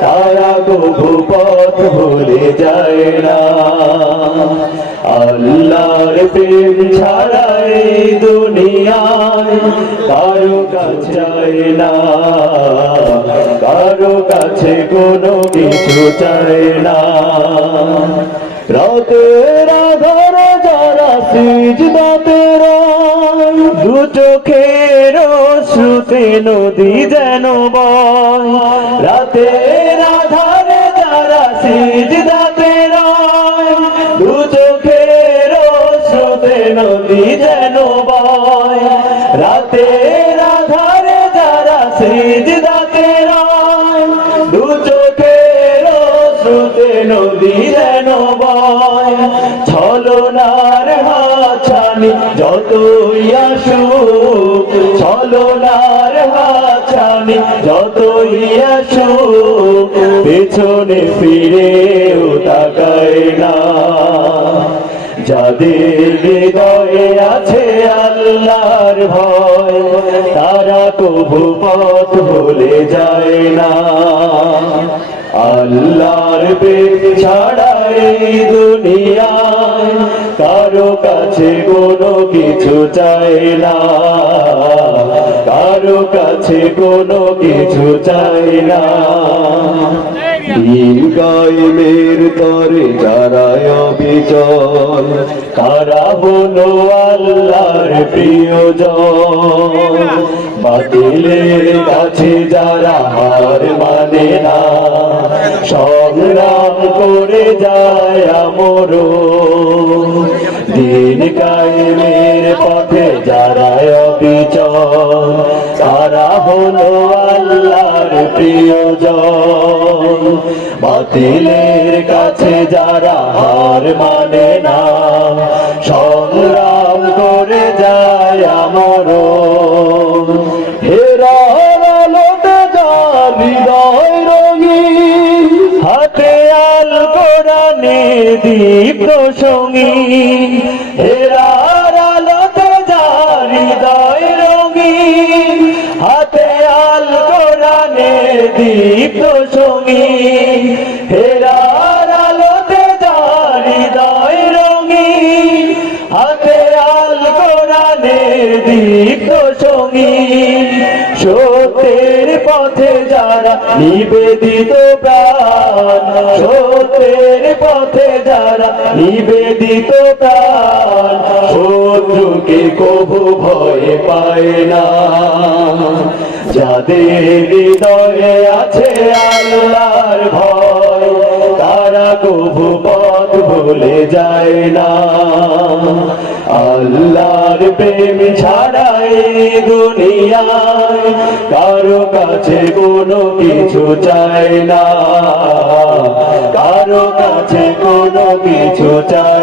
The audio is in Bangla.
তারা কবু পথ ভুলে যায় না। আল্লাহর প্রেম ছাড়া দুনিয়ায় কারও কাছে না। কারও কাছে কোনো কিছু চায় না। রাতের আধার যারা সিজদাতে রয়, দু চোখের শ্রুতে নদী যেন বয়। রাতের আধারে যারা সিজদাতে দু চোখের নদী যেন বয়। রাতের আধারে যারা সিজদাতে রয়, দু চোখের নদী যেন হাছানি যতই আসুক ছলনার হাছানি যতই আসুক, পেছনে ফিরেও তাকায় না। যাদের হৃদয়ে আছে আল্লাহর ভয়, তারা কবু পথ ভুলে যায় না। আল্লাহর প্রেম ছাড়া এই দুনিয়ায় কারও কাছে কোনো কিছু চায় না। কারও কাছে কোনো কিছু চায় না। দিন কায়েমের তরে যারা অবিচল, তারা হলো আল্লাহর প্রিয়জন। বাতিলের কাছে যারা হার মানে না, সংগ্রাম করে যায় আমর দিন কায়েমের পথে যারা অবিচল, তারা হলো আল্লাহর প্রিয়জন। বাতিলের কাছে যারা হার মানে না দীপ্ত সঙ্গীন হেরার আলোতে যার হৃদয় রঙিন, হাতে আল কোরআনে দীপ্ত সঙ্গীন হেরার আলোতে যার হৃদয় রঙিন, হাতে আল কোরআনের দীপ্ত সঙ্গীন সত্যের পথে যারা নিবেদিত প্রাণ সত্যের পথে যারা নিবেদিত প্রাণ শত্রুকে কবু ভয় পায় না। যাদের হৃদয়ে আছে আল্লাহর ভয়, তারা কবু পথ ভুলে যায় না। আল্লাহর প্রেম ছাড়াই দুনিয়ায় কারও কাছে কোনো কিছু চায় না। কারও কাছে কোনো কিছু চায়